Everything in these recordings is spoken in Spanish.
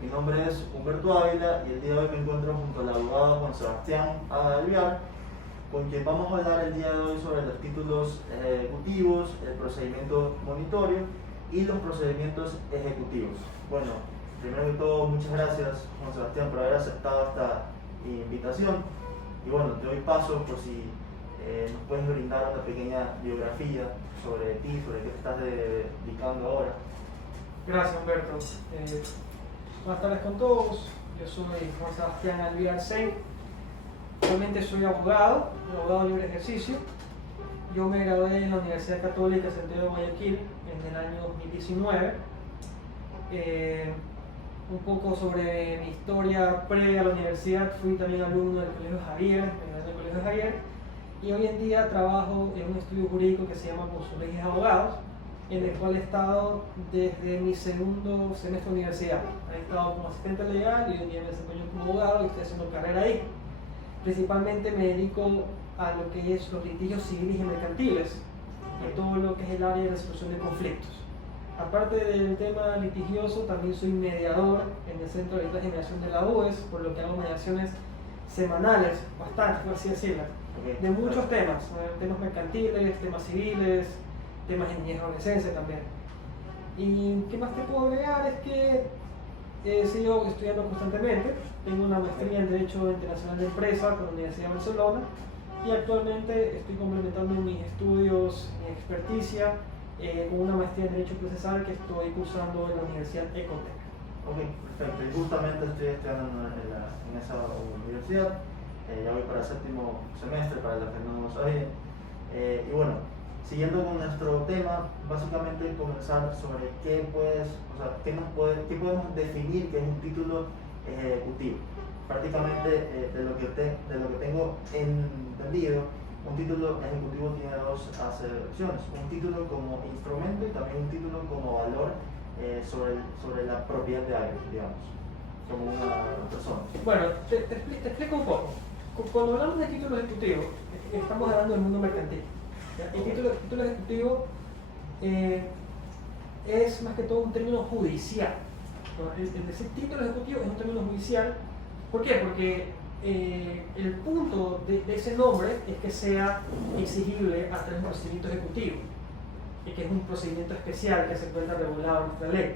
Mi nombre es Humberto Ávila y el día de hoy me encuentro junto al abogado Juan Sebastián Alvear, con quien vamos a hablar el día de hoy sobre los títulos ejecutivos, el procedimiento monitorio y los procedimientos ejecutivos. Bueno, primero que todo, muchas gracias Juan Sebastián por haber aceptado esta invitación y bueno, te doy paso por si nos puedes brindar una pequeña biografía sobre ti, sobre qué te estás dedicando ahora. Gracias, Humberto. Buenas tardes con todos. Yo soy Juan Sebastián Alvear Sein. Actualmente soy abogado libre de ejercicio. Yo me gradué en la Universidad Católica Santiago de Guayaquil en el año 2019. Un poco sobre mi historia pre a la universidad: fui también alumno del Colegio Javier, me gradué del Colegio Javier, y hoy en día trabajo en un estudio jurídico que se llama Consultores Abogados, en el cual he estado desde mi segundo semestre de universidad. He estado como asistente legal y hoy en día me desempeño como abogado y estoy haciendo carrera ahí. Principalmente me dedico a lo que es los litigios civiles y mercantiles, y todo lo que es el área de resolución de conflictos. Aparte del tema litigioso, también soy mediador en el Centro de Arbitraje y Mediación de la UES, por lo que hago mediaciones semanales, bastantes, por así decirlo, de muchos temas, temas mercantiles, temas civiles, temas de niñez y adolescencia también. ¿Y qué más te puedo agregar? Es que he seguido estudiando constantemente. Tengo una maestría en Derecho Internacional de Empresa con la Universidad de Barcelona y actualmente estoy complementando mis estudios en experticia con una maestría en Derecho Procesal que estoy cursando en la Universidad Ecotec. Ok, perfecto. Y justamente estoy estudiando en esa universidad. Ya voy para el séptimo semestre, para los que no lo sabían. Y bueno, siguiendo con nuestro tema, básicamente comenzar sobre qué podemos definir que es un título ejecutivo. Prácticamente de lo que tengo entendido, un título ejecutivo tiene dos acepciones: un título como instrumento y también un título como valor sobre la propiedad de alguien, digamos, como una persona. Bueno, te explico un poco. Cuando hablamos de título ejecutivo, estamos hablando del mundo mercantil. El título ejecutivo es más que todo un término judicial, ¿no? El decir título ejecutivo es un término judicial. ¿Por qué? Porque el punto de ese nombre es que sea exigible a través de un procedimiento ejecutivo, y que es un procedimiento especial que se encuentra regulado en nuestra ley.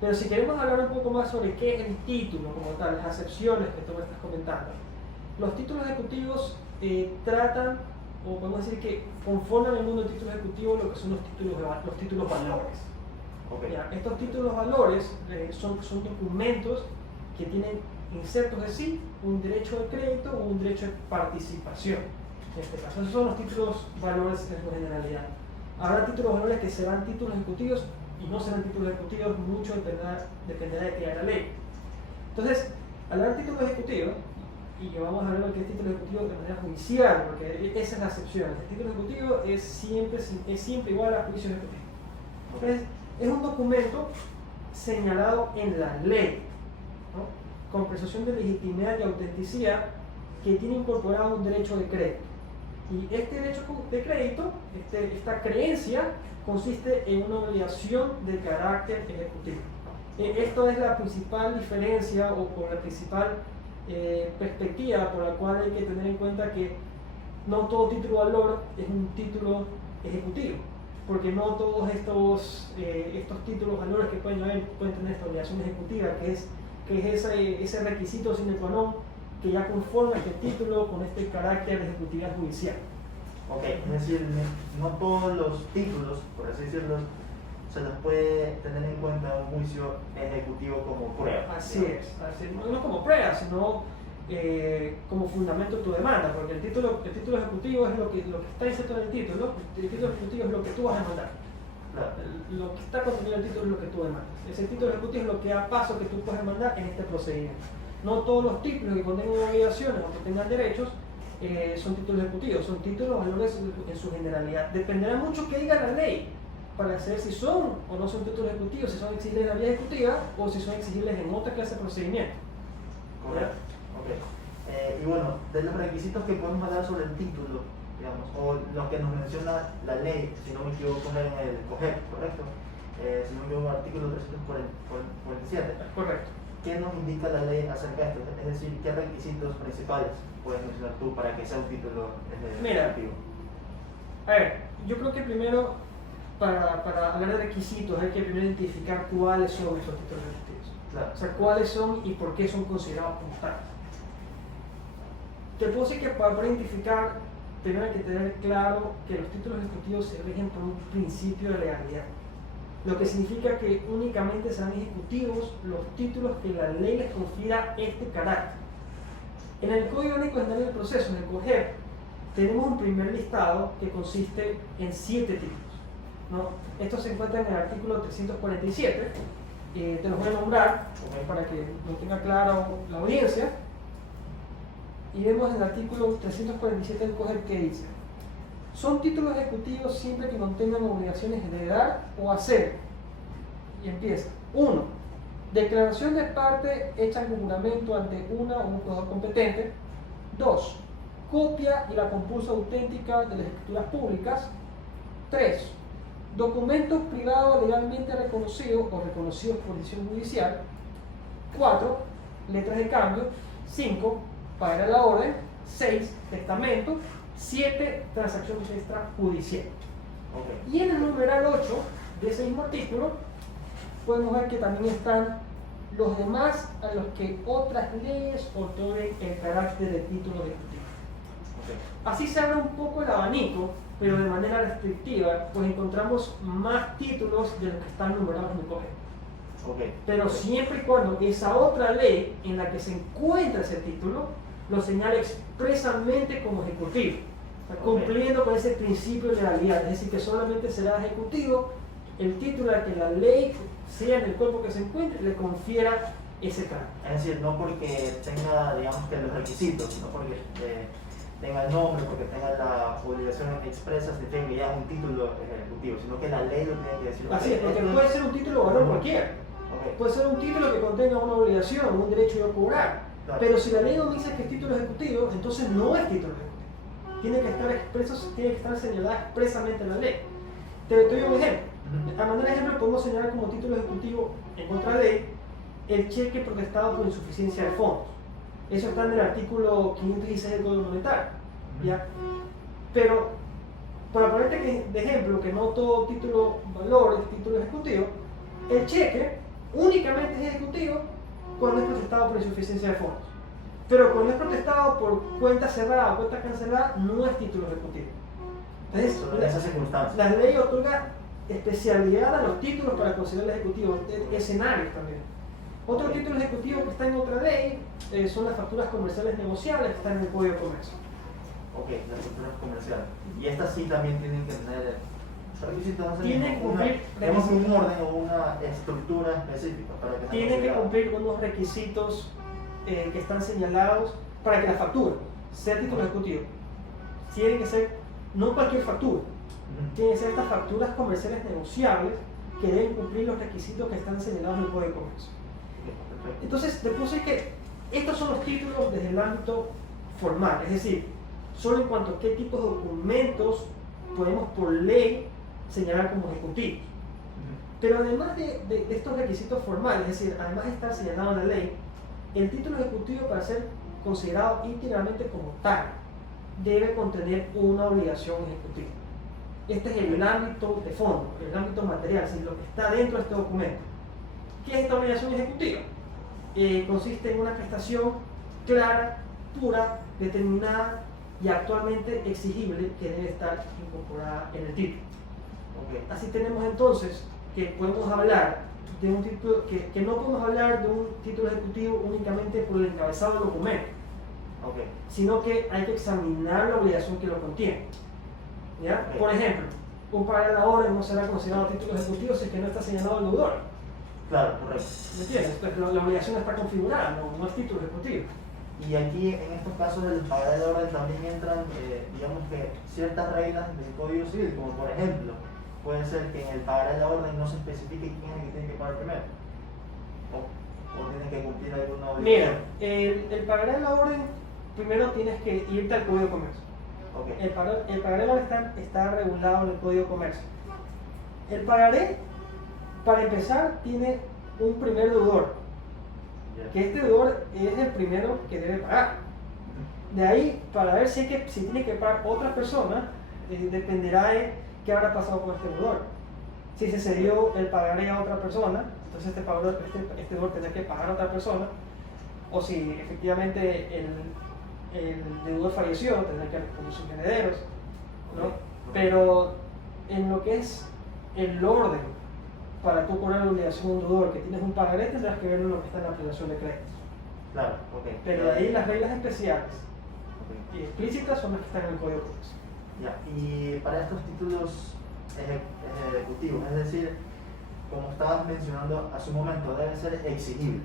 Pero si queremos hablar un poco más sobre qué es el título como tal, las acepciones que tú me estás comentando, los títulos ejecutivos tratan, o podemos decir que conforman el mundo del título ejecutivo lo que son los títulos valores. Okay. Ya, estos títulos valores son documentos que tienen insertos de sí un derecho de crédito o un derecho de participación. En este caso, esos son los títulos valores en su generalidad. Habrá títulos valores que serán títulos ejecutivos y no serán títulos ejecutivos, mucho dependerá de qué haga la ley. Entonces, al hablar de títulos ejecutivos, y vamos a ver lo que es título ejecutivo de manera judicial, porque esa es la excepción. El título ejecutivo es siempre igual a juicio ejecutivo. Entonces, es un documento señalado en la ley, ¿no?, con presunción de legitimidad y autenticidad, que tiene incorporado un derecho de crédito. Y este derecho de crédito, esta creencia, consiste en una obligación de carácter ejecutivo. Esto es la principal diferencia o la principal perspectiva por la cual hay que tener en cuenta que no todo título de valor es un título ejecutivo, porque no todos estos títulos valores que pueden tener esta obligación ejecutiva, que es ese requisito sine qua non que ya conforma este título con este carácter de ejecutividad judicial. Ok, es decir, no todos los títulos, por así decirlo, se los puede tener en cuenta en un juicio ejecutivo como prueba. Así es, no como prueba, sino como fundamento de tu demanda, porque el título ejecutivo es lo que está inserto en el título. El título ejecutivo es lo que tú vas a demandar. Claro. Lo que está contenido en el título es lo que tú demandas. Ese título ejecutivo es lo que da paso que tú puedes demandar en este procedimiento. No todos los títulos que contengan obligaciones o que tengan derechos son títulos ejecutivos, son títulos valores en su generalidad. Dependerá mucho que diga la ley para saber si son o no son títulos ejecutivos, si son exigibles en la vía ejecutiva o si son exigibles en otra clase de procedimiento. Correcto. Okay. Y bueno, de los requisitos que podemos hablar sobre el título, digamos, o lo que nos menciona la ley, si no me equivoco, en el COGEP, ¿correcto? Si no me equivoco, artículo 347. Correcto. ¿qué nos indica la ley acerca de esto? Es decir, ¿qué requisitos principales puedes mencionar tú para que sea un título Mira, ejecutivo? A ver, yo creo que primero, para hablar de requisitos, hay que primero identificar cuáles son esos títulos ejecutivos. Claro. O sea, cuáles son y por qué son considerados como tales. Te puedo decir que para poder identificar, primero hay que tener claro que los títulos ejecutivos se rigen por un principio de legalidad, lo que significa que únicamente serán ejecutivos los títulos que la ley les confiera este carácter. En el Código Único Ordinario del Proceso, en el COGEP, tenemos un primer listado que consiste en 7 títulos, ¿no? Estos se encuentran en el artículo 347, te los voy a nombrar para que lo tenga claro la audiencia. Y vemos en el artículo 347 del COGEP que dice: son títulos ejecutivos siempre que contengan obligaciones de dar o hacer. Y empieza. 1. Declaración de parte hecha con juramento ante una o un juzgador competente. 2. Copia y la compulsa auténtica de las escrituras públicas. 3. Documentos privados legalmente reconocidos o reconocidos por decisión judicial. 4. Letras de cambio. 5. Pagar a la orden. 6. Testamento. 7. Transacciones extrajudiciales. Okay. Y en el numeral 8 de ese mismo artículo podemos ver que también están los demás a los que otras leyes otorguen el carácter de título ejecutivo. Okay. Así se abre un poco el abanico, pero de manera restrictiva, pues encontramos más títulos de los que están numerados en el COGEP. Okay. Pero siempre y cuando esa otra ley en la que se encuentra ese título lo señale expresamente como ejecutivo, o sea, cumpliendo con ese principio de legalidad, es decir, que solamente será ejecutivo el título al que la ley, sea en el cuerpo que se encuentre, le confiera ese cargo. Es decir, no porque tenga, digamos, que los requisitos, no porque tenga el nombre, porque tenga la obligación expresa, significa que ya es un título ejecutivo, sino que la ley lo tiene que decir. Así es, porque puede ser un título de valor cualquiera. Okay. Puede ser un título que contenga una obligación, un derecho a cobrar. Claro. Pero si la ley no dice que es título ejecutivo, entonces no es título ejecutivo. Tiene que estar expreso, tiene que estar señalada expresamente en la ley. Te doy un ejemplo. A manera de ejemplo, podemos señalar como título ejecutivo en otra ley el cheque protestado por insuficiencia de fondos. Eso está en el artículo 516 del Código Monetario. ¿Ya? Pero, para ponerte de ejemplo, que no todo título valor es título ejecutivo, el cheque únicamente es ejecutivo cuando es protestado por insuficiencia de fondos. Pero cuando es protestado por cuenta cerrada o cuenta cancelada, no es título ejecutivo. Entonces, en esas circunstancias. la ley otorga especialidad a los títulos para considerar ejecutivo, escenarios también. Otro título ejecutivo que está en otra ley son las facturas comerciales negociables que están en el Código de Comercio. Ok, las facturas comerciales. Y estas sí también tienen que tener requisitos, Tienen que cumplir tenemos un orden o una estructura específica para que sean Tienen que consideradas. cumplir unos requisitos que están señalados para que la factura sea título ejecutivo. Tiene que ser no cualquier factura, tienen que ser estas facturas comerciales negociables que deben cumplir los requisitos que están señalados en el Código de Comercio. Perfecto. Entonces, te puse que estos son los títulos desde el ámbito formal, es decir, solo en cuanto a qué tipos de documentos podemos por ley señalar como ejecutivos. Pero además de estos requisitos formales, es decir, además de estar señalado en la ley, el título ejecutivo, para ser considerado íntegramente como tal, debe contener una obligación ejecutiva. Este es el ámbito de fondo, el ámbito material, es decir, lo que está dentro de este documento. ¿Qué es esta obligación ejecutiva? Consiste en una prestación clara, pura, determinada y actualmente exigible que debe estar incorporada en el título. Okay. Así tenemos entonces que podemos hablar de un título, que no podemos hablar de un título ejecutivo únicamente por el encabezado del documento, Okay. sino que hay que examinar la obligación que lo contiene. ¿Ya? Okay. Por ejemplo, un pagar a la orden no será considerado título ejecutivo si es que no está señalado el deudor. Claro, correcto. ¿Me entiendes? Entonces, la obligación está configurada, no es título ejecutivo. Y aquí, en estos casos del pagar de orden, también entran, digamos que, ciertas reglas del Código Civil, como por ejemplo, puede ser que en el pagar de la orden no se especifique quién es el que tiene que pagar primero, o tiene que cumplir alguna obligación. Mira, el pagar a la orden, primero tienes que irte al Código de Comercio. Okay. El pagaré va a está regulado en el Código de Comercio. El pagaré, para empezar, tiene un primer deudor. que este deudor es el primero que debe pagar. De ahí, para ver si tiene que pagar otra persona, dependerá de qué habrá pasado con este deudor. Si se cedió el pagaré a otra persona, entonces este deudor tendrá que pagar a otra persona, o si efectivamente el deudor falleció, tendrá que responder sus herederos, ¿no? Pero en lo que es el orden para tú cobrar la obligación a un deudor que tienes un pagaré, tendrás que verlo en lo que está en la aplicación de créditos. Claro, ok. Pero de ahí las reglas especiales Ok. y explícitas son las que están en el Código Comercio. Ya, y para estos títulos ejecutivos, es decir, como estabas mencionando hace un momento, debe ser exigible.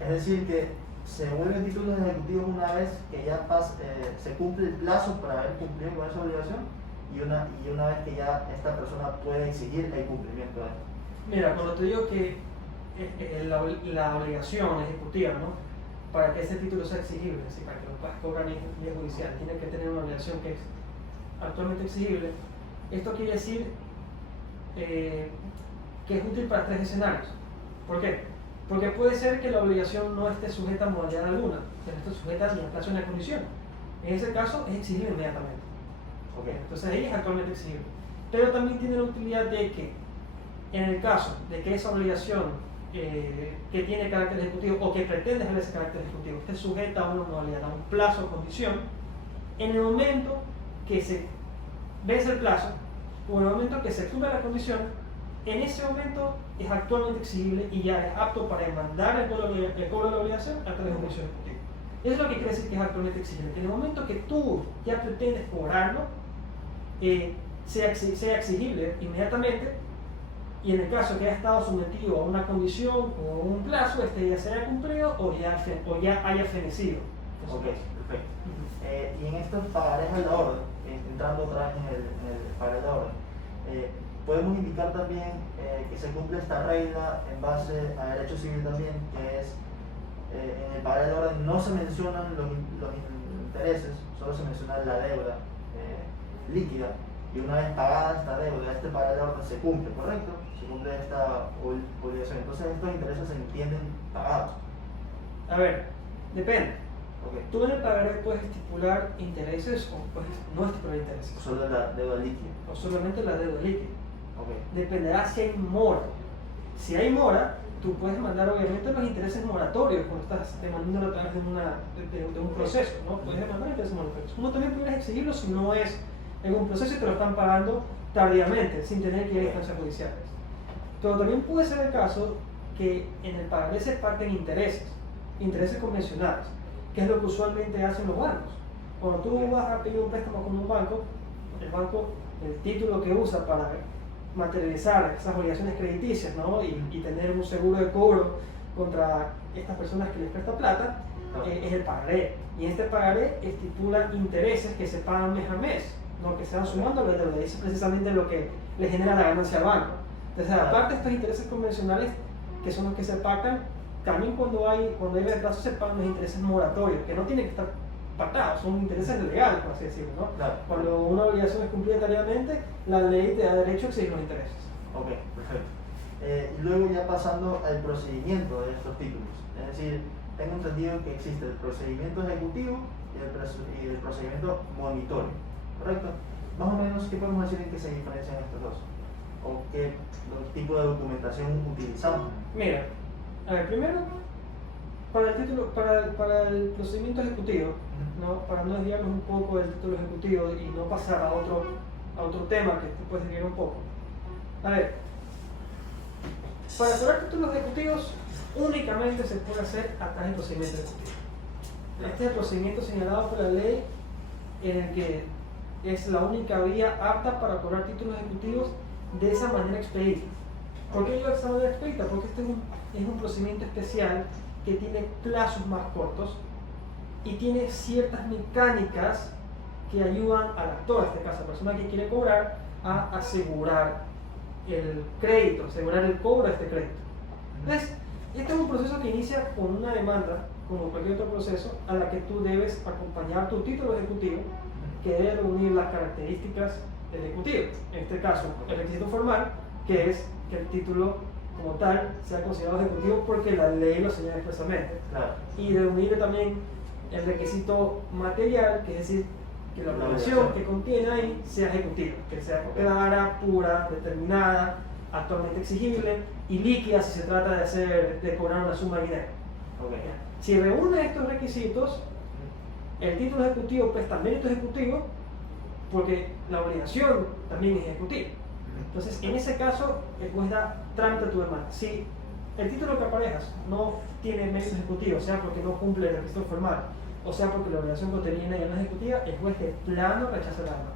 Es decir, que se vuelven títulos ejecutivos una vez que ya se cumple el plazo para haber cumplido con esa obligación y una vez que ya esta persona puede exigir el cumplimiento de esto. Mira, cuando te digo que la obligación ejecutiva, ¿no? Para que ese título sea exigible, es decir, para que lo puedas cobrar en vía judicial, tiene que tener una obligación que es actualmente exigible. Esto quiere decir que es útil para tres escenarios. ¿Por qué? Porque puede ser que la obligación no esté sujeta a modalidad alguna, que no esté sujeta ni a plazo ni a condición. En ese caso es exigible inmediatamente. Okay. Entonces ahí es actualmente exigible. Pero también tiene la utilidad de que en el caso de que esa obligación que tiene carácter ejecutivo o que pretende tener ese carácter ejecutivo esté sujeta a una modalidad, a un plazo o condición, en el momento que se vence el plazo o en el momento que se cumpla la condición, en ese momento es actualmente exigible y ya es apto para demandar el cobro de la obligación a través de un juicio ejecutivo. Eso es lo que quiere decir que es actualmente exigible. Que en el momento que tú ya pretendes cobrarlo, sea exigible inmediatamente, y en el caso que haya estado sometido a una condición o a un plazo, ya se haya cumplido o ya haya fenecido. Ok, perfecto. Y en estos pagarés a la orden, entrando otra vez en el pagaré a la orden, podemos indicar también que se cumple esta regla en base a derecho civil también, que es en el pagaré a la orden no se mencionan los intereses, solo se menciona la deuda líquida, y una vez pagada esta deuda, este pagaré a la orden se cumple, ¿correcto? Se cumple esta obligación. Entonces estos intereses se entienden pagados. A ver, depende. Okay. Tú en el pagaré puedes estipular intereses o puedes no estipular intereses. Solo la deuda líquida. O solamente la deuda líquida. Okay. Dependerá si hay mora. Si hay mora, tú puedes mandar obviamente los intereses moratorios cuando estás demandándolo a través de un proceso, ¿no? Puedes demandar intereses moratorios. Uno también pudiera exigirlo si no es en un proceso y te lo están pagando tardíamente, sin tener que ir a instancias judiciales. Pero también puede ser el caso que en el pagaré se pacten intereses convencionales, que es lo que usualmente hacen los bancos. Cuando tú vas a pedir un préstamo con un banco, el título que usa para materializar esas obligaciones crediticias, ¿no? y tener un seguro de cobro contra estas personas que les presta plata, es el pagaré. Y este pagaré estipula intereses que se pagan mes a mes, ¿no? Que se van sumando a la deuda. Y eso es precisamente lo que le genera la ganancia al banco. Entonces, aparte de estos intereses convencionales, que son los que se pactan, también cuando hay retraso se pagan los intereses moratorios, que no tienen que estar pactados, son intereses legales, por así decirlo, ¿no? Claro. Cuando una obligación es cumplida tardíamente, la ley te da derecho a exigir los intereses. Ok, perfecto. Y luego ya pasando al procedimiento de estos títulos, es decir, tengo entendido que existe el procedimiento ejecutivo y el procedimiento monitorio, ¿correcto? Más o menos, ¿qué podemos decir en qué se diferencian estos dos? ¿O qué tipo de documentación utilizamos? Mira, a ver, primero, para el procedimiento ejecutivo, ¿no? Para no desviarnos un poco del título ejecutivo y no pasar a otro tema que te puedes desviar un poco. A ver, para cobrar títulos ejecutivos únicamente se puede hacer a través del procedimiento ejecutivo. Este es el procedimiento señalado por la ley en el que es la única vía apta para cobrar títulos ejecutivos de esa manera expedita. ¿Por qué digo de esa manera expedita? Porque este es un procedimiento especial que tiene plazos más cortos y tiene ciertas mecánicas que ayudan al actor, en este caso, a la persona que quiere cobrar, a asegurar el crédito, asegurar el cobro de este crédito. Entonces, este es un proceso que inicia con una demanda, como cualquier otro proceso, a la que tú debes acompañar tu título ejecutivo, que debe reunir las características del ejecutivo. En este caso, el requisito formal, que es que el título como tal sea considerado ejecutivo porque la ley lo señala expresamente. Claro. Y reunir también el requisito material, que es decir, que la obligación que contiene ahí sea ejecutiva, que sea clara, pura, determinada, actualmente exigible y líquida si se trata de cobrar una suma de dinero. Okay. Si reúne estos requisitos, el título ejecutivo presta mérito ejecutivo porque la obligación también es ejecutiva. Entonces, en ese caso, el juez da trámite a tu demanda. Si el título que aparejas no tiene mérito ejecutivo, o sea porque no cumple el requisito formal, o sea porque la obligación contenida en la ejecutiva, el juez de plano rechaza la demanda.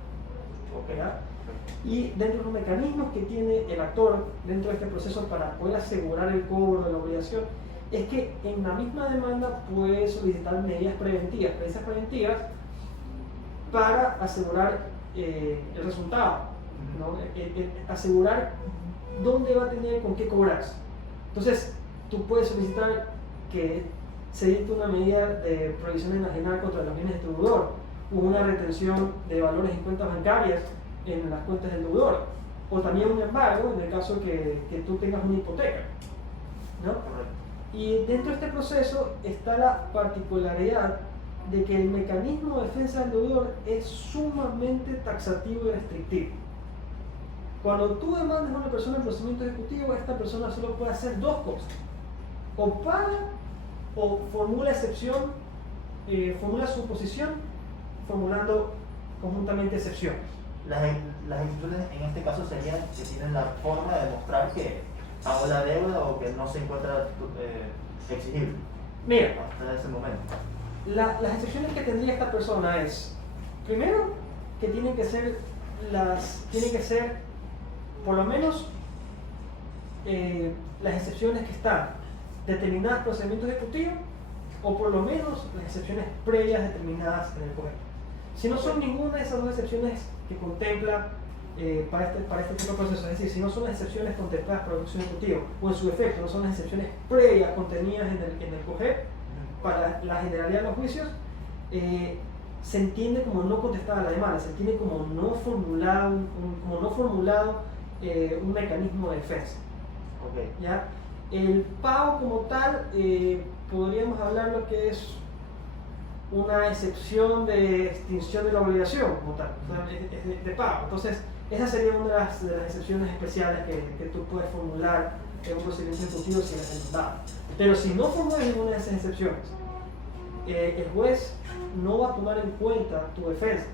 ¿Ya? Y dentro de los mecanismos que tiene el actor dentro de este proceso para poder asegurar el cobro de la obligación, es que en la misma demanda puede solicitar medidas preventivas para asegurar el resultado, ¿no? Asegurar dónde va a tener con qué cobrarse. Entonces, tú puedes solicitar que se dicte una medida de prohibición enajenar contra los bienes del deudor, o una retención de valores en cuentas bancarias en las cuentas del deudor, o también un embargo en el caso que tú tengas una hipoteca, ¿no? Y dentro de este proceso está la particularidad de que el mecanismo de defensa del deudor es sumamente taxativo y restrictivo. Cuando tú demandas a una persona en procedimiento ejecutivo, esta persona solo puede hacer dos cosas: o paga o formula excepción, formula su posición formulando conjuntamente excepciones. Las excepciones en este caso serían que tienen la forma de demostrar que pagó la deuda o que no se encuentra exigible. Mira, hasta ese momento. Las excepciones que tendría esta persona es, primero, que tienen que ser por lo menos las excepciones que están determinadas por procedimiento ejecutivo, o por lo menos las excepciones previas determinadas en el código. Si no son ninguna de esas dos excepciones que contempla para este tipo de procesos, es decir, si no son las excepciones contempladas por el proceso ejecutivo, o en su efecto no son las excepciones previas contenidas en el COGEP para la generalidad de los juicios, se entiende como no contestada la demanda, se entiende como no formulado un mecanismo de defensa. Okay. ¿Ya? El pago como tal, podríamos hablar lo que es una excepción de extinción de la obligación como tal, o sea, de pago. Entonces, esa sería una de las excepciones especiales que tú puedes formular en un procedimiento ejecutivo si las has dado. Pero si no formulas ninguna de esas excepciones, el juez no va a tomar en cuenta tu defensa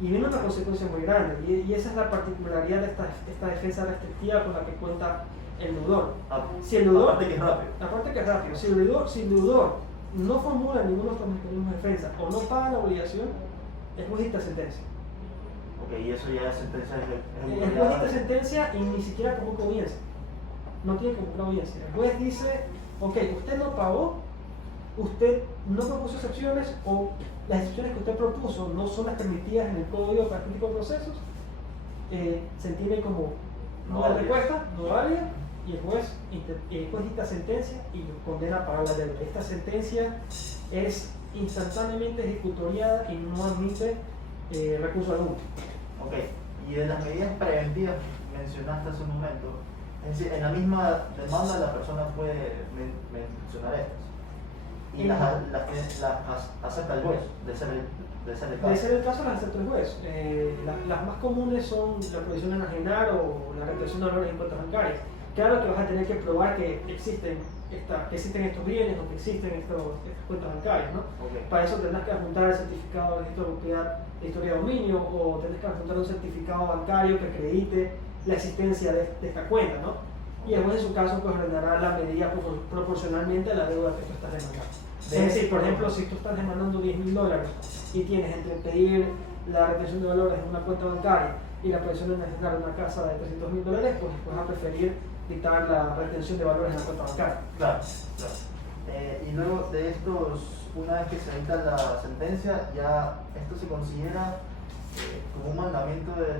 y viene una consecuencia muy grande, y esa es la particularidad de esta defensa restrictiva con la que cuenta el deudor. Si el deudor, aparte que es rápido. Aparte que es rápido. Si el deudor no formula ninguno de estos mecanismos de defensa o no paga la obligación, el juez dicta sentencia. Ok, y eso ya es sentencia El juez dicta sentencia y ni siquiera convoca audiencia. No tiene que convocar audiencia. El juez dice, ok, usted no pagó, usted no propuso excepciones, o las excepciones que usted propuso no son las permitidas en el código para este tipo de procesos, se entiende como no de respuesta, no válida, y el juez dicta sentencia y lo condena a pagar la deuda. Esta sentencia es instantáneamente ejecutoriada y no admite recurso alguno. Ok, y de las medidas preventivas que mencionaste hace un momento, es decir, en la misma demanda la persona puede mencionar estas y las acepta el juez, de ser el caso. De ser el caso, las acepta el juez. Las más comunes son la prohibición de enajenar o la retención de valores en cuentas bancarias. Claro que vas a tener que probar que existen estos bienes o que existen estas cuentas bancarias, ¿no? Okay. Para eso tendrás que adjuntar el certificado de registro de propiedad de historia de dominio, o tendrás que adjuntar un certificado bancario que acredite la existencia de esta cuenta, ¿no? Y el juez en su caso pues ordenará la medida proporcionalmente a la deuda que tú estás demandando. Es decir, por ejemplo, si tú estás demandando $10,000 y tienes entre pedir la retención de valores en una cuenta bancaria y la prohibición de enajenar una casa de $300,000, pues vas a preferir dictar la retención de valores en la cuenta bancaria. Claro, claro. Y luego de estos, una vez que se dicta la sentencia, ya esto se considera como un mandamiento de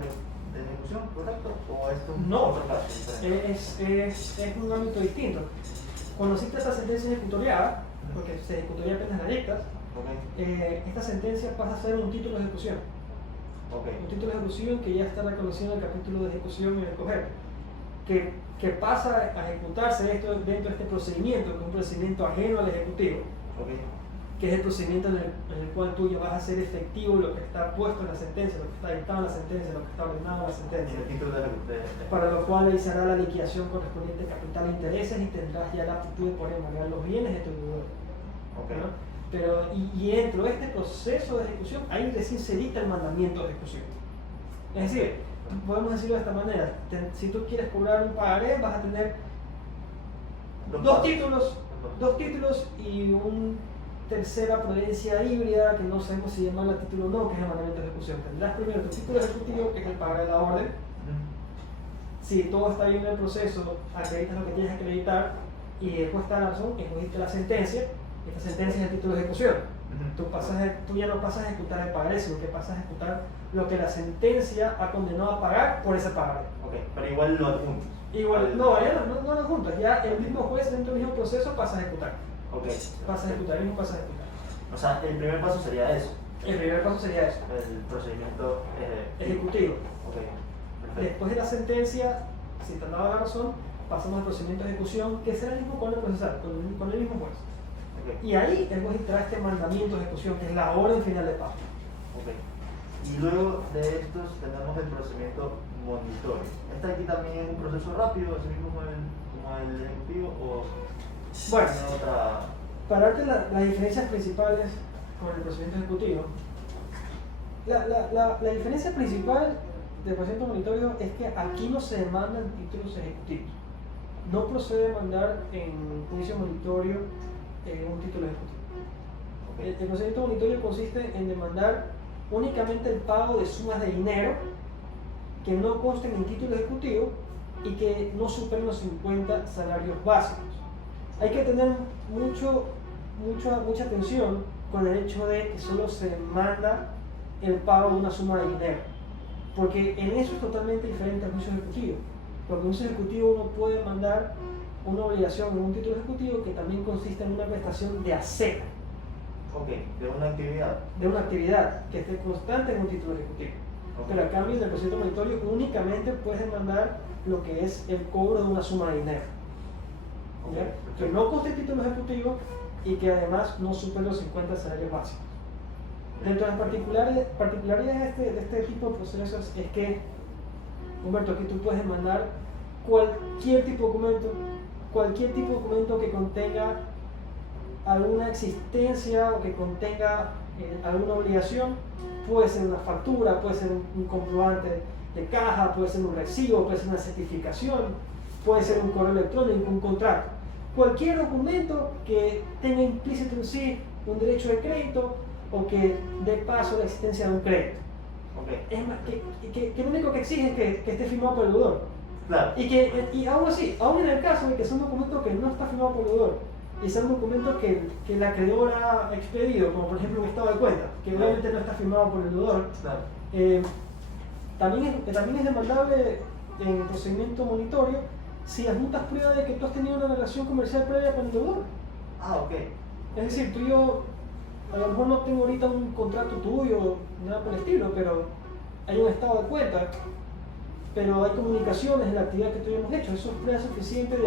ejecución, ¿correcto? ¿O esto es No, otro caso diferente? es un ámbito distinto. Cuando se dicta esta sentencia ejecutoriada, porque se ejecutoría apenas la dictas, Okay. Esta sentencia pasa a ser un título de ejecución. Okay. Un título de ejecución que ya está reconocido en el capítulo de ejecución en el COGEP. que pasa a ejecutarse esto dentro de este procedimiento, que es un procedimiento ajeno al ejecutivo, Ok. que es el procedimiento en el cual tú ya vas a hacer efectivo lo que está puesto en la sentencia, lo que está dictado en la sentencia, lo que está ordenado en la sentencia, En el título de- para lo cual ahí se hará la liquidación correspondiente a capital e intereses y tendrás ya la aptitud de poder embargar los bienes de tu deudor. Ok. ¿No? Pero, y dentro de este proceso de ejecución, ahí recién se dicta el mandamiento de ejecución. Es decir, podemos decirlo de esta manera, si tú quieres cobrar un pagaré, vas a tener dos títulos y una tercera prudencia híbrida, que no sabemos si llamarla título o no, que es el mandamiento de ejecución. Tendrás primero tu título ejecutivo, que es el pagaré de la orden. Si todo está bien en el proceso, acreditas lo que tienes que acreditar y después está la razón, escogiste la sentencia. Esta sentencia es el título de ejecución. Tú ya no pasas a ejecutar el pagaré, sino que pasas a ejecutar lo que la sentencia ha condenado a pagar por ese pagaré. Ok, pero igual lo adjuntos. Igual, no lo juntas, ya el mismo juez dentro del mismo proceso pasa a ejecutar. Ok. Pasa a ejecutar, el mismo pasa a ejecutar. O sea, el primer paso sería eso. El primer paso sería eso, El procedimiento ejecutivo. Ok, perfecto. Después de la sentencia, si te han dado la razón, pasamos al procedimiento de ejecución, que será el mismo con el procesal, con el mismo juez. Ok. Y ahí el juez trae este mandamiento de ejecución, que es la orden final de pago. Ok. Y luego de estos tenemos el procedimiento monitorio. ¿Este aquí también es un proceso rápido, así mismo como el ejecutivo, o Bueno, tiene otra? para darte las diferencias principales con el procedimiento ejecutivo, la diferencia principal del procedimiento monitorio es que aquí no se demandan títulos ejecutivos. No procede mandar en juicio monitorio un título ejecutivo. Ok. El procedimiento monitorio consiste en demandar únicamente el pago de sumas de dinero que no consten en título ejecutivo y que no superen los 50 salarios básicos. Hay que tener mucha atención con el hecho de que solo se manda el pago de una suma de dinero, porque en eso es totalmente diferente al juicio ejecutivo. Porque en un juicio ejecutivo uno puede mandar una obligación en un título ejecutivo que también consiste en una prestación de hacer, Ok, de una actividad. de una actividad que esté constante en un título ejecutivo. Ok. Pero a cambio del procedimiento monitorio únicamente puedes demandar lo que es el cobro de una suma de dinero, Ok, ¿ya? perfecto. Que no conste título ejecutivo y que además no supere los 50 salarios básicos. Dentro de las particularidades de este tipo de procesos es que, Humberto, aquí tú puedes demandar cualquier tipo de documento que contenga alguna existencia o que contenga alguna obligación. Puede ser una factura, puede ser un comprobante de caja, puede ser un recibo, puede ser una certificación, puede ser un correo electrónico, un contrato. Cualquier documento que tenga implícito en sí un derecho de crédito o que dé paso a la existencia de un crédito. Ok, Es más, que lo único que exige es que esté firmado por el deudor. claro. Y aún así, aún en el caso de que sea un documento que no está firmado por el deudor y sea un documento que el acreedor ha expedido, como por ejemplo un estado de cuenta, que obviamente no está firmado por el deudor, Claro. también es demandable en el procedimiento monitorio si adjuntas prueba de que tú has tenido una relación comercial previa con el deudor. Ah, ok. Es decir, tú y yo, a lo mejor no tengo ahorita un contrato tuyo, nada por el estilo, pero hay un estado de cuenta, pero hay comunicaciones en la actividad que tú hemos hecho. Eso es prueba suficiente de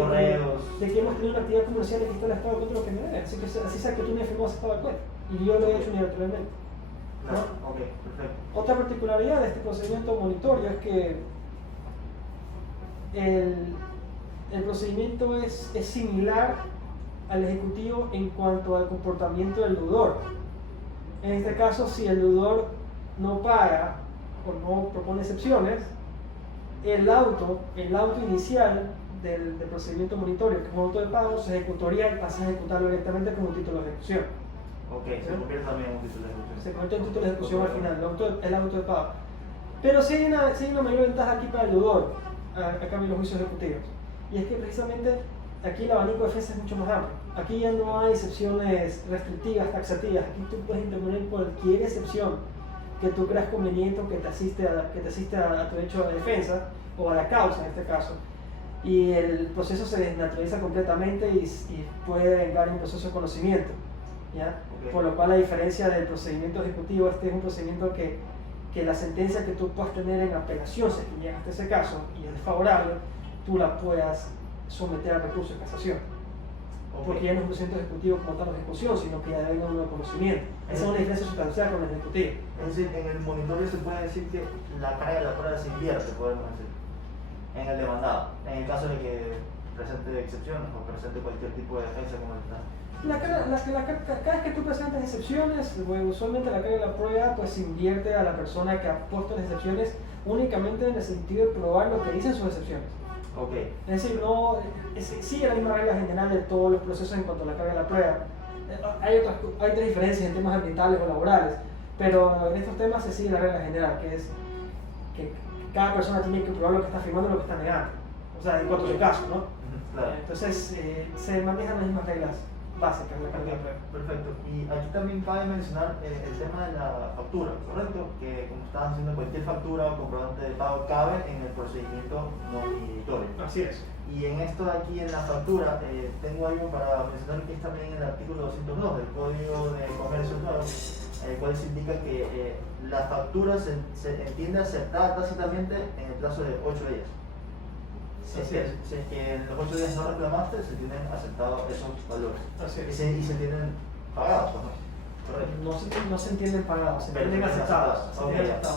que hemos tenido una actividad comercial y que está el estado de cuenta lo que me debe. Así que así sea que tú me has firmado ese estado de cuenta y yo lo he hecho unilateralmente. Claro, ok, perfecto. Otra particularidad de este procedimiento monitorio es que el procedimiento es similar al ejecutivo en cuanto al comportamiento del deudor. En este caso, si el deudor no paga o no propone excepciones, el auto inicial del procedimiento monitorio, que es un auto de pago, se ejecutaría y pasa a ejecutarlo directamente como un título de ejecución. Ok, se convierte también en un título de ejecución. Se convierte en título de ejecución al final, el auto de pago. Pero sí hay una mayor ventaja aquí para el deudor, a cambio de los juicios ejecutivos. Y es que precisamente aquí el abanico de defensa es mucho más amplio. Aquí ya no hay excepciones restrictivas, taxativas. Aquí tú puedes interponer cualquier excepción que tú creas conveniente o que te asiste a tu derecho de defensa o a la causa en este caso. Y el proceso se desnaturaliza completamente y puede vengar en un proceso de conocimiento, ¿ya? Okay. Por lo cual, a diferencia del procedimiento ejecutivo, este es un procedimiento que la sentencia que tú puedas tener en apelación, si es que llegaste a ese caso y es desfavorable, tú la puedas someter al recurso de casación. Porque ya no es un procedimiento ejecutivo como tal de ejecución, sino que ya debe haber un conocimiento. Esa es una diferencia sustancial con el ejecutivo. Es decir, en el monitorio se puede decir que la carga de la prueba se invierte, podemos decir, en el demandado, en el caso de que presente excepciones o presente cualquier tipo de defensa como el está. Cada vez que tú presentas excepciones, bueno, usualmente la carga de la prueba pues invierte a la persona que ha puesto las excepciones únicamente en el sentido de probar lo que dicen sus excepciones. Okay. Es decir, no, sigue la misma regla general de todos los procesos en cuanto a la carga de la prueba. Hay otras diferencias en temas ambientales o laborales, pero en estos temas se sigue la regla general, que es que cada persona tiene que probar lo que está afirmando y lo que está negando. O sea, en cuanto a su caso, ¿no? Claro. Entonces, se manejan las mismas reglas básicas de la carga de la prueba. Perfecto. Y aquí también cabe mencionar el tema de la factura, ¿correcto? Que como estabas diciendo, cualquier factura o comprobante de pago cabe en el procedimiento monitorio. Así es. Y en esto de aquí en la factura, tengo algo para mencionar que es también el artículo 202 del Código de Comercio Nuevo, el cual se indica que la factura se entiende aceptada tácitamente en el plazo de 8 días. Si es que en los 8 días no reclamaste, se tienen aceptados esos valores. Así es. Y se tienen pagados, ¿no? Correcto. No se entienden pagados, se entienden Pero aceptados. Ok, perfecto.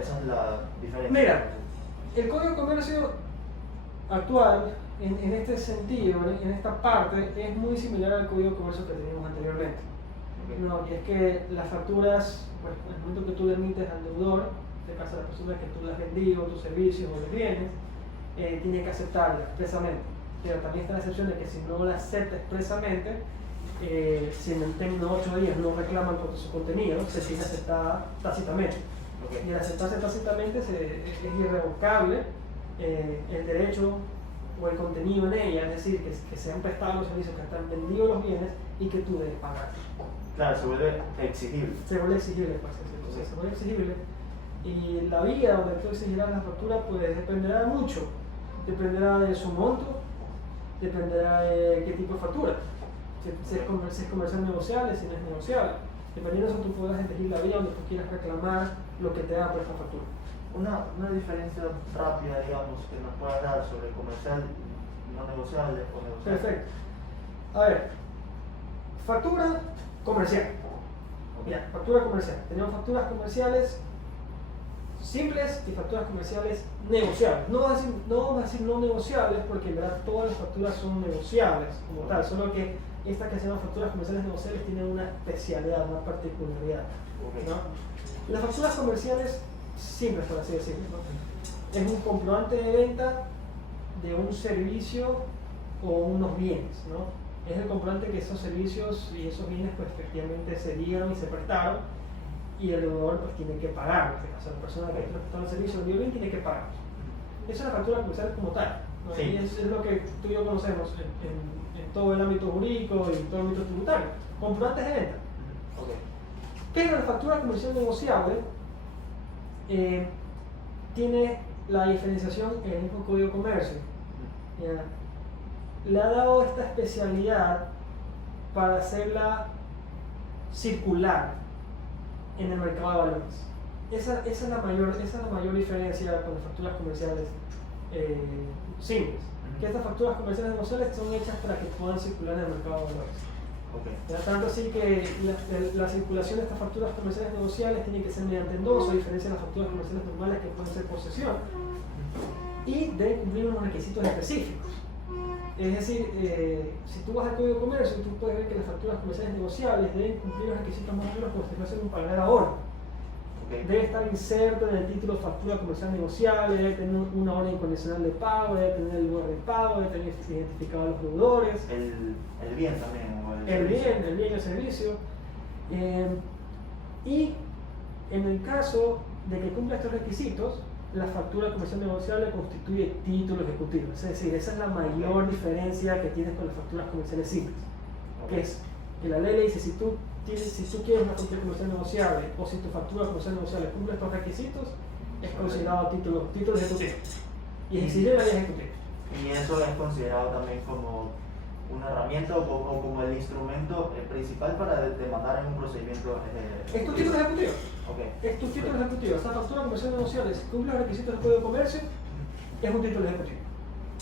Esa es la diferencia. Mira, el Código de Comercio actual, en este sentido, en esta parte, es muy similar al Código de Comercio que teníamos anteriormente. Okay. No, y es que las facturas, pues, en el momento que tú le emites al deudor, en este caso a la persona que tú le has vendido tus servicios o los bienes, tiene que aceptarla expresamente. Pero también está la excepción de que si no la acepta expresamente, si en el término de 8 días no reclaman por su contenido, se tiene aceptada tácitamente. Okay. Y al aceptarse tácitamente es irrevocable el derecho o el contenido en ella, es decir, que se han prestado los servicios, que están vendidos los bienes y que tú debes pagar. Claro, se vuelve exigible. Se vuelve exigible, pues, entonces, se vuelve exigible. Y la vía donde tú exigirás la factura pues dependerá mucho. Dependerá de su monto, dependerá de qué tipo de factura. Si es comercial negociable, si no es negociable. Dependiendo de eso tú podrás elegir la vía donde tú quieras reclamar lo que te da por esa factura. Una diferencia rápida, digamos, que nos pueda dar sobre comercial, no negociable o negociable. Perfecto. A ver, factura comercial. Okay. Ya, factura comercial. Tenemos facturas comerciales simples y facturas comerciales negociables. No vamos a decir no negociables porque en verdad todas las facturas son negociables como tal, solo que estas que se llaman facturas comerciales negociables tienen una especialidad, una particularidad. Okay. ¿No? Las facturas comerciales simples, por así decirlo, ¿no? Es un comprobante de venta de un servicio o unos bienes, ¿no? Es el comprobante que esos servicios y esos bienes pues efectivamente se dieron y se prestaron y el deudor pues tiene que pagar, o sea, la persona que prestó el servicio o el bien tiene que pagar. Esa es la factura comercial como tal, ¿no? Sí. Y es lo que tú y yo conocemos en todo el ámbito jurídico y en todo el ámbito tributario, comprobantes de venta. Okay. Pero la factura comercial negociable tiene la diferenciación en el mismo Código de Comercio. ¿Ya? Le ha dado esta especialidad para hacerla circular en el mercado de valores. Esa es la mayor diferencia con las facturas comerciales simples. Que estas facturas comerciales negociables son hechas para que puedan circular en el mercado de valores. Okay. Ya, tanto así que la circulación de estas facturas comerciales negociables tiene que ser mediante endoso, a diferencia de las facturas comerciales normales que pueden ser por cesión, y deben cumplir unos requisitos específicos. Es decir, si tú vas al Código de Comercio, tú puedes ver que las facturas comerciales negociables deben cumplir los requisitos más o menos como si fuesen un pagar ahora. Okay. Debe estar inserto en el título factura comercial negociable, debe tener una orden condicional de pago, debe tener el lugar de pago, debe tener identificado a los deudores. El bien también. O El bien y el servicio. Y en el caso de que cumpla estos requisitos, la factura comercial negociable constituye título ejecutivo. Es decir, esa es la mayor diferencia que tienes con las facturas comerciales simples. Okay. Que es que la ley le dice, si tú quieres una factura comercial negociable o si tu factura comercial negociable cumple estos requisitos, es considerado título ejecutivo. Y es exigible la ley ejecutiva. Y eso es considerado también como una herramienta o como el instrumento principal para demandar en un procedimiento. Es tu título ejecutivo. Okay. Es tu título ejecutivo. Esta factura comercial negociable, si cumple los requisitos del Código de Comercio, es un título ejecutivo.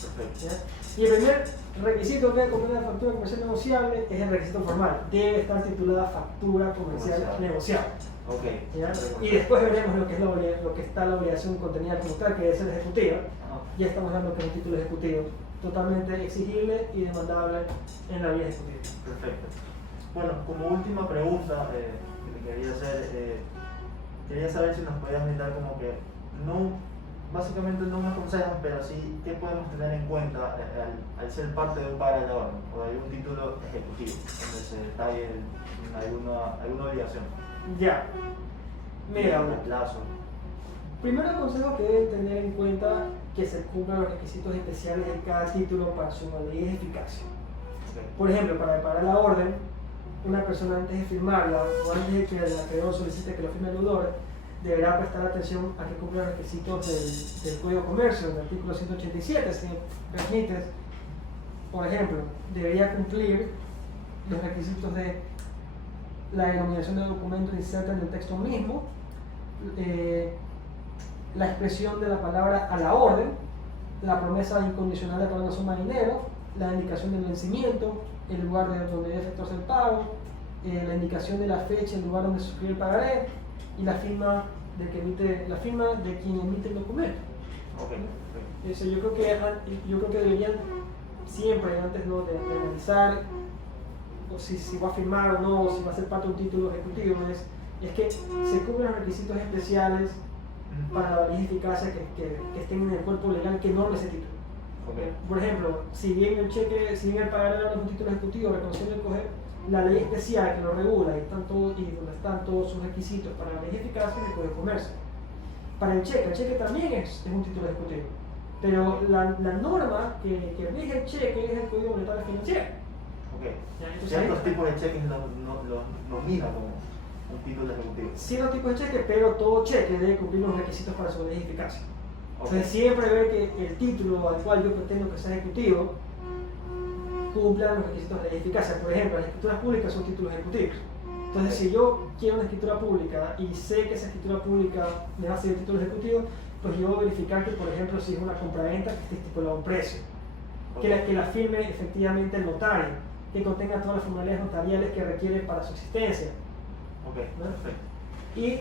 Perfecto. ¿Ya? Y el primer requisito que hay como una factura comercial negociable es el requisito formal. Debe estar titulada factura comercial negociable. Ok. ¿Ya? Y después veremos lo que es lo que está la obligación contenida como tal, que debe ser ejecutiva. Ya estamos hablando que es un título ejecutivo totalmente exigible y demandable en la vía ejecutiva. Perfecto. Bueno, como última pregunta que te quería hacer, quería saber si nos podías brindar como que, no, básicamente no me aconsejan, pero sí, ¿qué podemos tener en cuenta al ser parte de un pagar de orden o de algún título ejecutivo, donde se detalle alguna obligación? Ya. Mira, el plazo. primero consejo que deben tener en cuenta que se cumplan los requisitos especiales de cada título para su validez y eficacia. Okay. Por ejemplo, para preparar la orden, una persona antes de firmarla o antes de que el acreedor solicite que lo firme el deudor, deberá prestar atención a que cumpla los requisitos del Código de Comercio, del artículo 187, si me permites. Por ejemplo, debería cumplir los requisitos de la denominación de documento inserta en el texto mismo, la expresión de la palabra a la orden, la promesa incondicional de pagar una suma de dinero, la indicación del vencimiento, el lugar donde debe efectuarse el pago, la indicación de la fecha, el lugar donde se suscribe el pagaré y la firma de quien emite el documento. Okay. Eso, yo creo que deberían siempre, antes de analizar o si va a firmar o no, o si va a ser parte de un título ejecutivo, es que se cumplen los requisitos especiales para la validez y eficacia que estén en el cuerpo legal que norme ese título. Okay. Por ejemplo, si bien el pagaré no es un título ejecutivo reconocido el COGEP, la ley especial que lo regula y donde están todos sus requisitos para la validez y eficacia es el Código de Comercio. Para el cheque también es un título ejecutivo, pero la norma que rige el cheque es el Código Monetario Financiero. Okay. Entonces, ciertos tipos de cheques los nomina como un título ejecutivo. Ciertos tipos de cheque, pero todo cheque debe cumplir los requisitos para su validez y eficacia. Okay. Entonces siempre ver que el título al cual yo pretendo que sea ejecutivo cumpla los requisitos de eficacia. Por ejemplo, las escrituras públicas son títulos ejecutivos. Entonces, si yo quiero una escritura pública y sé que esa escritura pública me va a ser el título ejecutivo, pues yo voy a verificar que, por ejemplo, si es una compraventa, que esté estipulado un precio, Okay. que la firme efectivamente el notario, que contenga todas las formalidades notariales que requiere para su existencia. Okay. ¿No? Perfecto. Y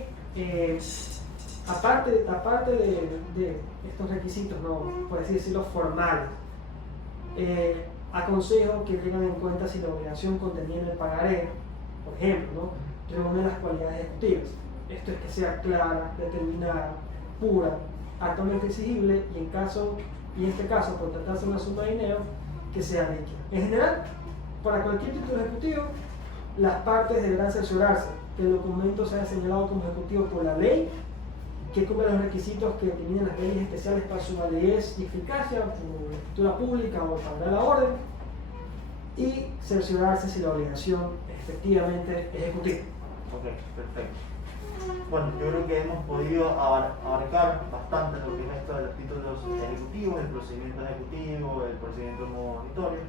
aparte de estos requisitos, ¿no? Por así decirlo, formales, aconsejo que tengan en cuenta si la obligación contenida en el pagaré, por ejemplo, ¿no? reúne las cualidades ejecutivas. Esto es que sea clara, determinada, pura, actualmente exigible y en este caso, por tratarse de una suma de dinero, que sea líquida. En general, para cualquier título ejecutivo, las partes deberán cerciorarse que el documento sea señalado como ejecutivo por la ley, que cumpla los requisitos que determinan las leyes especiales para su validez y eficacia, como la escritura pública o para la orden, y cerciorarse si la obligación es efectivamente ejecutiva. Ok, perfecto. Bueno, yo creo que hemos podido abarcar bastante lo que es esto de los títulos ejecutivos, el procedimiento ejecutivo, el procedimiento monitorio.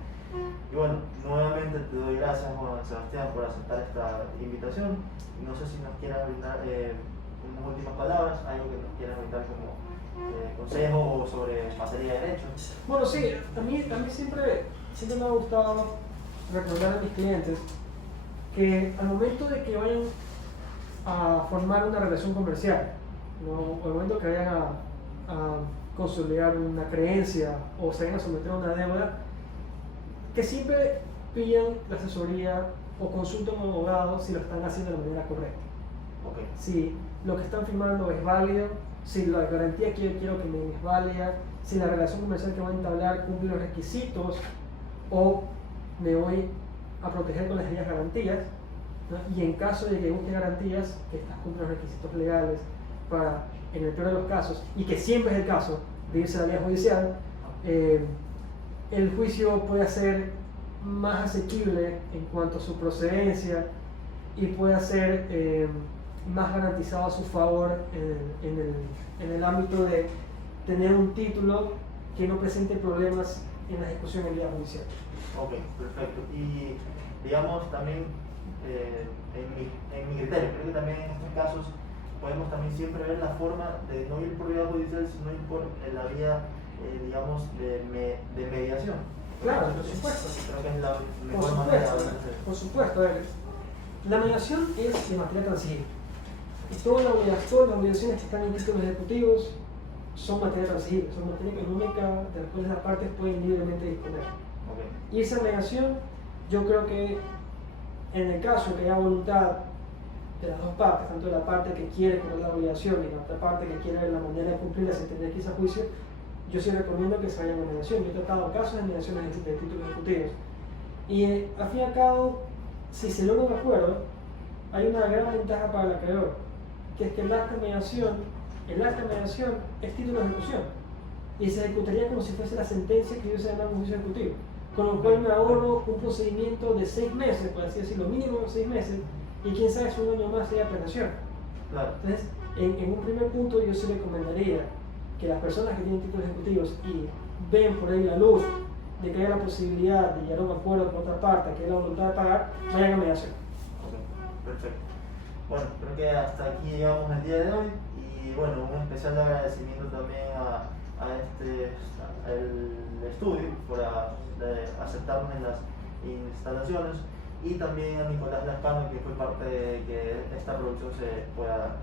Y bueno, nuevamente te doy gracias, Juan Sebastián, por aceptar esta invitación. No sé si nos quieras brindar unas últimas palabras, algo que nos quieras brindar como consejo sobre materia de derecho. Bueno, sí, a mí siempre me ha gustado recordar a mis clientes que al momento de que vayan a formar una relación comercial, ¿no? O al momento que vayan a consolidar una creencia o se vayan a someter a una deuda, que siempre pidan la asesoría o consulten a un abogado si lo están haciendo de la manera correcta. Okay. Si lo que están firmando es válido, si la garantía que yo quiero que me den es válida, si la relación comercial que van a entablar cumple los requisitos o me voy a proteger con las debidas garantías, ¿no? Y en caso de que busque garantías, que estas cumplan los requisitos legales para, en el peor de los casos, y que siempre es el caso de irse a la vía judicial, el juicio puede ser más asequible en cuanto a su procedencia y puede ser más garantizado a su favor en el ámbito de tener un título que no presente problemas en la ejecución en vía judicial. Ok, perfecto. Y digamos también, en mi criterio, creo que también en estos casos podemos también siempre ver la forma de no ir por vía judicial, sino ir por la vía digamos, de mediación. Claro, por supuesto. Creo que es la Por mejor manera de supuesto, hacer. por supuesto. A ver, la mediación es de materia transigible. Y todas las obligaciones que están en títulos ejecutivos son materia transigible, son materia económica de las cuales las partes pueden libremente disponer. Okay. Y esa mediación, yo creo que en el caso que haya voluntad de las dos partes, tanto de la parte que quiere cobrar la obligación y la otra parte que quiere ver la manera de cumplirla sin tener que irse a juicio, yo sí recomiendo que se vayan a mediación. Yo he tratado casos de mediaciones de títulos ejecutivos. Y al fin y al cabo, si se logra un acuerdo, hay una gran ventaja para el acreedor, que es que el acta de mediación es título de ejecución y se ejecutaría como si fuese la sentencia que yo se llama un juicio ejecutivo, con lo cual me ahorro un procedimiento de 6 meses, por así decirlo, mínimo 6 meses, y quién sabe si un año más haya apelación. Claro. Entonces, en un primer punto yo sí recomendaría que las personas que tienen títulos ejecutivos y ven por ahí la luz de que haya la posibilidad de llegar a un acuerdo con otra parte, que haya la voluntad de pagar, vayan a mediación. Ok, perfecto. Bueno, creo que hasta aquí llegamos el día de hoy y bueno, un especial agradecimiento también al estudio por aceptarnos en las instalaciones y también a Nicolás Lascano, que fue parte de que esta producción se pueda dar.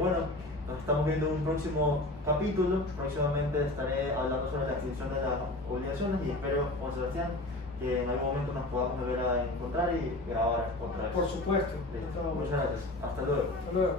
Bueno, nos estamos viendo en un próximo capítulo. Próximamente estaré hablando sobre la extinción de las obligaciones y espero, Juan Sebastián, que en algún momento nos podamos volver a encontrar y grabar otra vez. Por supuesto. Listo. Muchas gracias. Hasta luego. Hasta luego.